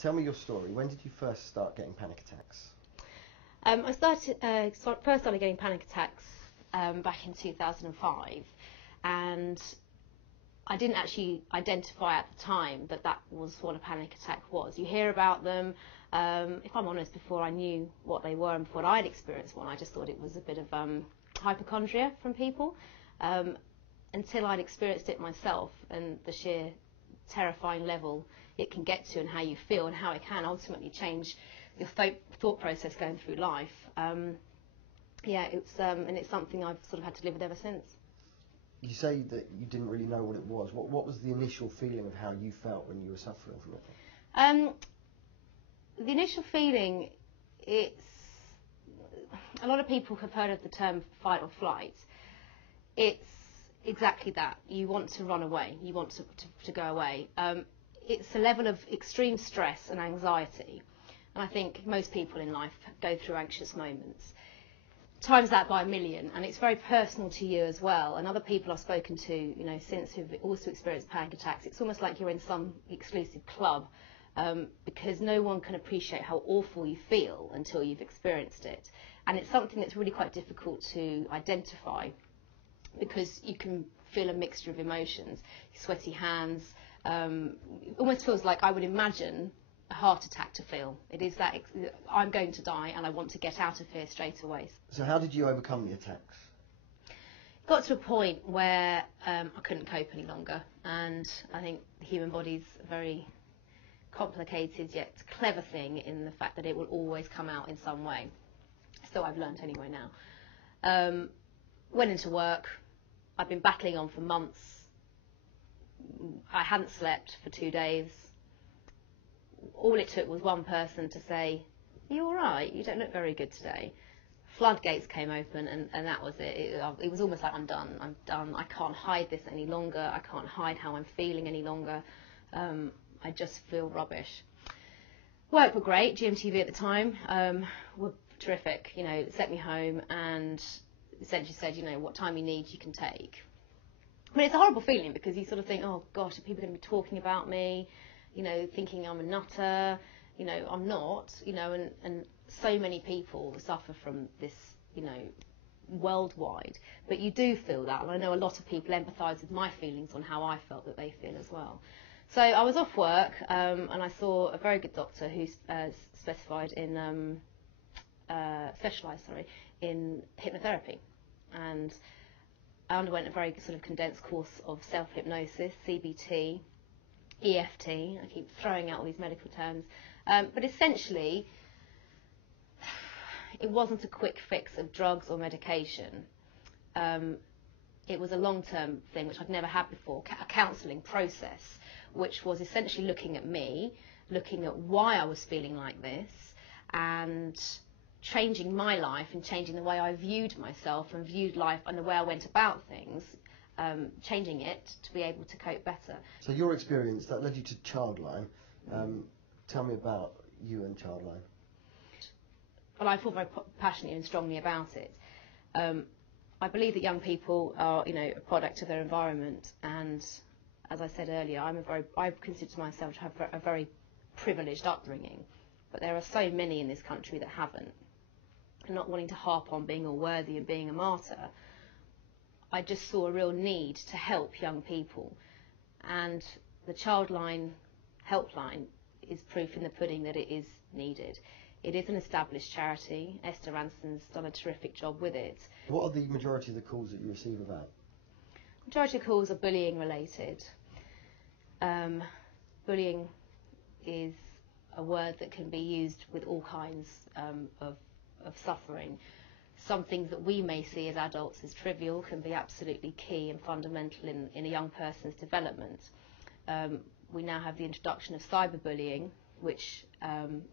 Tell me your story. When did you first start getting panic attacks? I first started getting panic attacks back in 2005, and I didn't actually identify at the time that that was what a panic attack was. You hear about them. If I'm honest, before I knew what they were and before I'd experienced one, I just thought it was a bit of hypochondria from people, until I'd experienced it myself and the sheer terrifying level it can get to and how you feel and how it can ultimately change your thought process going through life. Yeah, and it's something I've sort of had to live with ever since. You say that you didn't really know what it was. What was the initial feeling of how you felt when you were suffering from it? The initial feeling, it's... A lot of people have heard of the term fight or flight. It's exactly that. You want to run away. You want to go away. It's a level of extreme stress and anxiety. And I think most people in life go through anxious moments. Times that by a million, and it's very personal to you as well. And other people I've spoken to, since who've also experienced panic attacks, it's almost like you're in some exclusive club, because no one can appreciate how awful you feel until you've experienced it. And it's something that's really quite difficult to identify, because you can feel a mixture of emotions, sweaty hands. It almost feels like I would imagine a heart attack to feel. It is that I'm going to die and I want to get out of here straight away. So how did you overcome the attacks? It got to a point where I couldn't cope any longer, and I think the human body's a very complicated yet clever thing in the fact that it will always come out in some way. So I've learnt anyway now. Went into work. I'd been battling on for months. I hadn't slept for 2 days. All it took was one person to say, "Are you all right? You don't look very good today." Floodgates came open, and that was it. It was almost like, I'm done. I'm done. I can't hide this any longer. I can't hide how I'm feeling any longer. I just feel rubbish. Work were great. GMTV at the time were terrific. Sent me home and essentially said, what time you need, you can take. But it's a horrible feeling, because you sort of think, oh gosh, are people going to be talking about me? Thinking I'm a nutter. I'm not. And so many people suffer from this, worldwide. But you do feel that, and I know a lot of people empathise with my feelings on how I felt that they feel as well. So I was off work, and I saw a very good doctor who specialised in hypnotherapy, and I underwent a very sort of condensed course of self-hypnosis, CBT, EFT. I keep throwing out all these medical terms, but essentially it wasn't a quick fix of drugs or medication. It was a long-term thing which I'd never had before, a counselling process, which was essentially looking at me, looking at why I was feeling like this, and changing my life and changing the way I viewed myself and viewed life and the way I went about things, changing it to be able to cope better. So your experience, that led you to ChildLine. Tell me about you and ChildLine. Well, I feel very passionately and strongly about it. I believe that young people are, a product of their environment, and as I said earlier, I consider myself to have a very privileged upbringing, but there are so many in this country that haven't. And not wanting to harp on being all worthy and being a martyr, I just saw a real need to help young people, and the ChildLine helpline is proof in the pudding that it is needed. It is an established charity. Esther Ranson's done a terrific job with it. What are the majority of the calls that you receive about? Majority of calls are bullying related. Bullying is a word that can be used with all kinds of suffering. Some things that we may see as adults as trivial can be absolutely key and fundamental in a young person's development. We now have the introduction of cyberbullying, which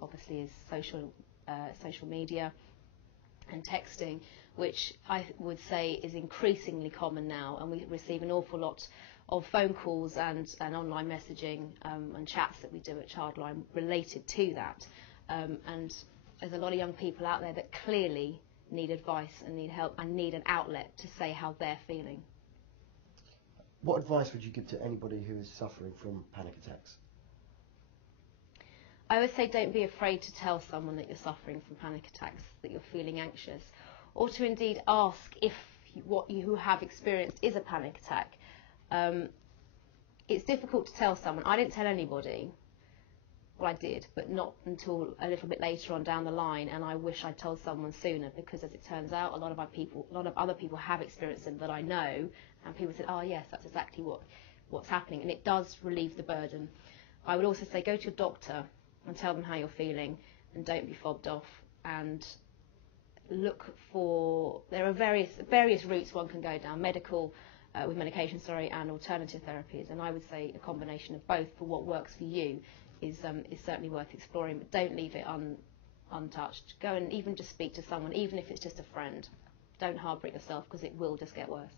obviously is social media and texting, which I would say is increasingly common now, and we receive an awful lot of phone calls and online messaging and chats that we do at ChildLine related to that. And there's a lot of young people out there that clearly need advice and need help and need an outlet to say how they're feeling. What advice would you give to anybody who is suffering from panic attacks? I would say don't be afraid to tell someone that you're suffering from panic attacks, that you're feeling anxious, or to indeed ask if what you have experienced is a panic attack. It's difficult to tell someone. I didn't tell anybody. Well, I did, but not until a little bit later on down the line, and I wish I'd told someone sooner, because as it turns out, a lot of other people have experienced them that I know, and people said, oh yes, that's exactly what's happening, and it does relieve the burden. I would also say go to your doctor and tell them how you're feeling, and don't be fobbed off, and look for, there are various routes one can go down, medical, with medication, and alternative therapies, and I would say a combination of both for what works for you is certainly worth exploring, but don't leave it untouched. Go and even just speak to someone, even if it's just a friend. Don't harbour it yourself, because it will just get worse.